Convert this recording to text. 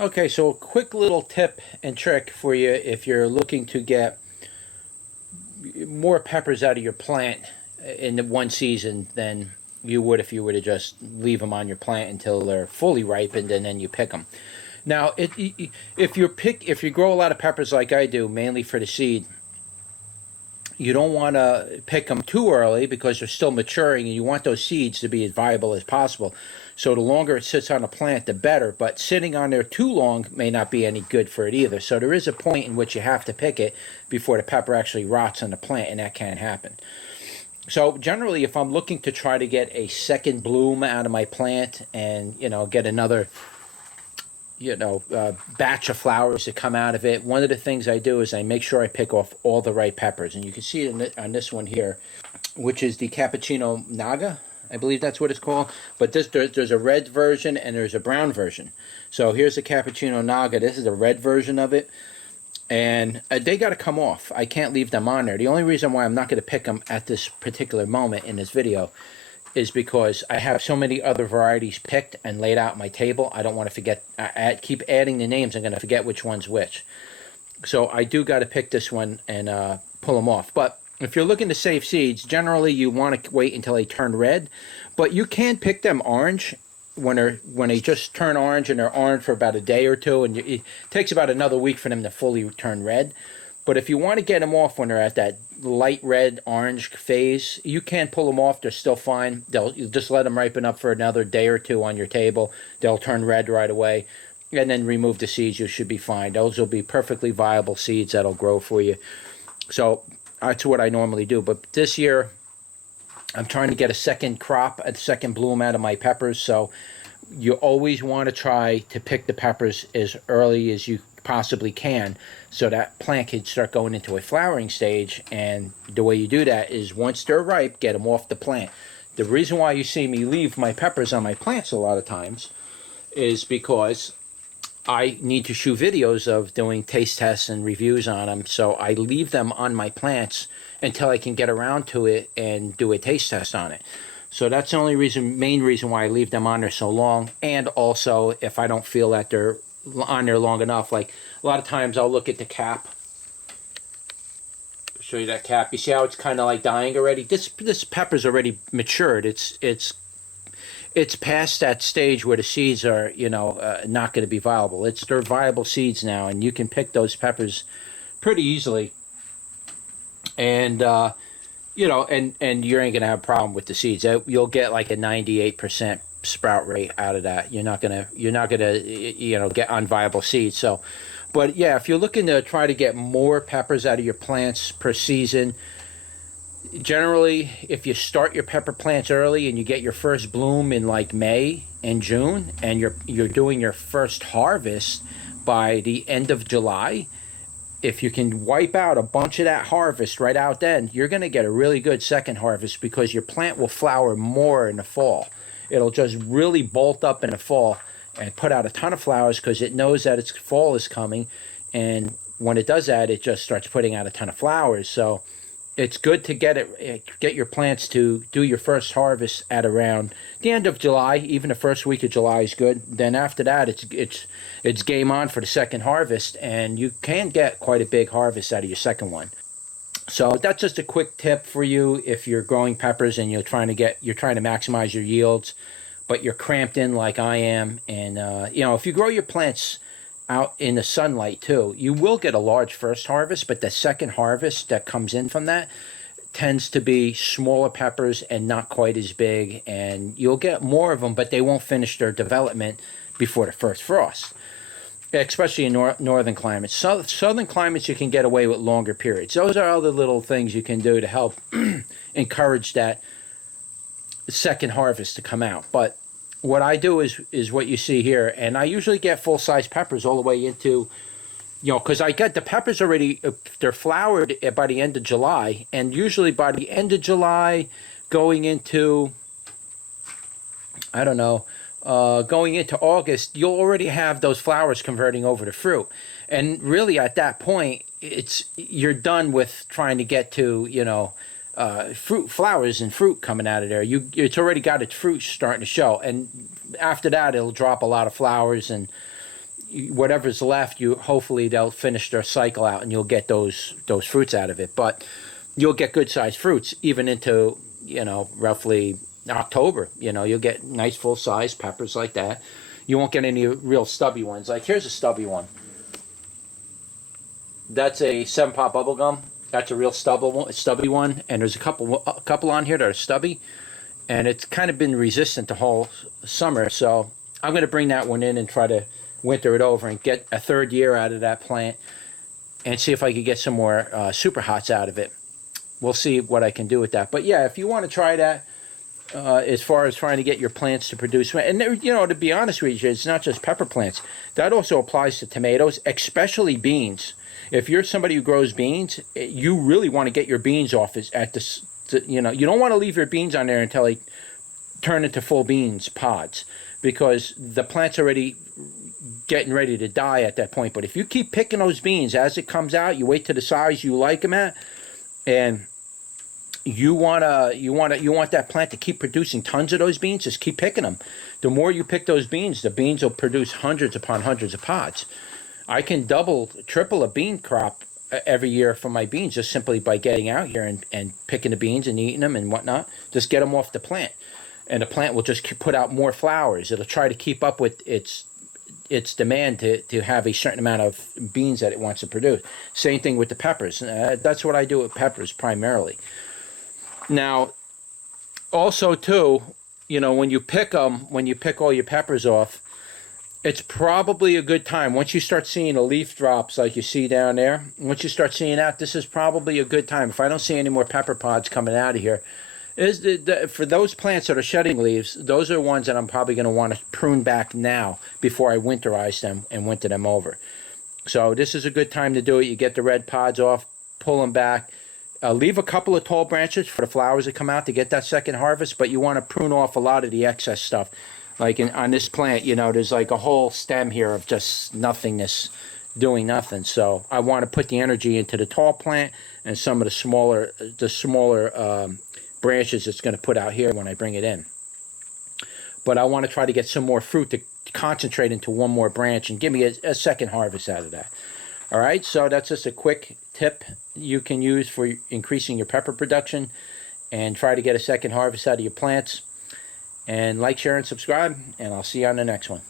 Okay, so a quick little tip and trick for you if you're looking to get more peppers out of your plant in the one season than you would if you were to just leave them on your plant until they're fully ripened and then you pick them. Now, if you grow a lot of peppers like I do, mainly for the seed, you don't want to pick them too early because they're still maturing, and you want those seeds to be as viable as possible. So the longer it sits on a plant, the better. But sitting on there too long may not be any good for it either. So there is a point in which you have to pick it before the pepper actually rots on the plant, and that can happen. So generally, if I'm looking to try to get a second bloom out of my plant and, get another batch of flowers to come out of it, one of the things I do is I make sure I pick off all the right peppers. And you can see it on this one here, which is the Cappuccino Naga. I believe that's what it's called. But there's a red version and there's a brown version. So here's the Cappuccino Naga. This is a red version of it. And they got to come off. I can't leave them on there. The only reason why I'm not going to pick them at this particular moment in this video is because I have so many other varieties picked and laid out on my table. I don't want to forget. I keep adding the names. I'm going to forget which one's which. So I do got to pick this one and pull them off. But if you're looking to save seeds, generally you want to wait until they turn red. But you can pick them orange when they just turn orange, and they're orange for about a day or two. And it takes about another week for them to fully turn red. But if you want to get them off when they're at that light red orange phase, you can pull them off. They're still fine. You just let them ripen up for another day or two on your table. They'll turn red right away. And then remove the seeds. You should be fine. Those will be perfectly viable seeds that'll grow for you. So that's what I normally do. But this year, I'm trying to get a second crop, a second bloom out of my peppers. So you always want to try to pick the peppers as early as you possibly can, so that plant can start going into a flowering stage. And the way you do that is once they're ripe, get them off the plant. The reason why you see me leave my peppers on my plants a lot of times is because I need to shoot videos of doing taste tests and reviews on them, so I leave them on my plants until I can get around to it and do a taste test on it. So that's the only main reason why I leave them on there so long. And also, if I don't feel that they're on there long enough, like a lot of times I'll look at the cap. Show you that cap. You see how it's kind of like dying already? This pepper's already matured. It's past that stage where the seeds are, not going to be viable. They're viable seeds now, and you can pick those peppers pretty easily. And and you ain't gonna have a problem with the seeds. You'll get like a 98% sprout rate out of that. You're not gonna get unviable seeds. So, but yeah, if you're looking to try to get more peppers out of your plants per season, generally, if you start your pepper plants early and you get your first bloom in like May and June, and you're doing your first harvest by the end of July, if you can wipe out a bunch of that harvest right out then, you're going to get a really good second harvest, because your plant will flower more in the fall. It'll just really bolt up in the fall and put out a ton of flowers because it knows that its fall is coming. And when it does that, it just starts putting out a ton of flowers. So it's good to get your plants to do your first harvest at around the end of July. Even the first week of July is good. Then after that, it's game on for the second harvest, and you can get quite a big harvest out of your second one. So that's just a quick tip for you if you're growing peppers and you're trying to maximize your yields, but you're cramped in like I am. And if you grow your plants out in the sunlight too, you will get a large first harvest, but the second harvest that comes in from that tends to be smaller peppers and not quite as big, and you'll get more of them, but they won't finish their development before the first frost, especially in northern climates. Southern climates, you can get away with longer periods. Those are other little things you can do to help encourage that second harvest to come out. But what I do is what you see here, and I usually get full-size peppers all the way into, because I get the peppers already, they're flowered by the end of July, and usually by the end of July, going into, going into August, you'll already have those flowers converting over to fruit. And really at that point, you're done with trying to get to, flowers and fruit coming out of there. It's already got its fruit starting to show, and after that it'll drop a lot of flowers, and whatever's left, hopefully they'll finish their cycle out and you'll get those fruits out of it. But you'll get good sized fruits even into, roughly October. You'll get nice full size peppers like that. You won't get any real stubby ones. Like here's a stubby one. That's a 7-pot bubble gum. That's a real stubby one. And there's a couple on here that are stubby, and it's kind of been resistant the whole summer. So I'm going to bring that one in and try to winter it over and get a 3rd year out of that plant, and see if I could get some more super hots out of it. We'll see what I can do with that. But yeah, if you want to try that, as far as trying to get your plants to produce, and to be honest with you, it's not just pepper plants. That also applies to tomatoes, especially beans. If you're somebody who grows beans, you really want to get your beans off you don't want to leave your beans on there until they turn into full beans pods, because the plant's already getting ready to die at that point. But if you keep picking those beans as it comes out, you wait to the size you like them at, and you want that plant to keep producing tons of those beans, just keep picking them. The more you pick those beans, the beans will produce hundreds upon hundreds of pods. I can double, triple a bean crop every year from my beans just simply by getting out here and picking the beans and eating them and whatnot. Just get them off the plant. And the plant will just put out more flowers. It'll try to keep up with its demand to have a certain amount of beans that it wants to produce. Same thing with the peppers. That's what I do with peppers primarily. Now, also too, when you pick all your peppers off, it's probably a good time. Once you start seeing the leaf drops like you see down there, once you start seeing that, this is probably a good time. If I don't see any more pepper pods coming out of here, for those plants that are shedding leaves, those are ones that I'm probably going to want to prune back now before I winterize them and winter them over. So this is a good time to do it. You get the red pods off, pull them back. Leave a couple of tall branches for the flowers to come out to get that second harvest, but you want to prune off a lot of the excess stuff. Like on this plant, there's like a whole stem here of just nothingness, doing nothing. So I want to put the energy into the tall plant and some of the smaller branches it's going to put out here when I bring it in. But I want to try to get some more fruit to concentrate into one more branch and give me a second harvest out of that. All right, so that's just a quick tip you can use for increasing your pepper production and try to get a second harvest out of your plants. And like, share, and subscribe, and I'll see you on the next one.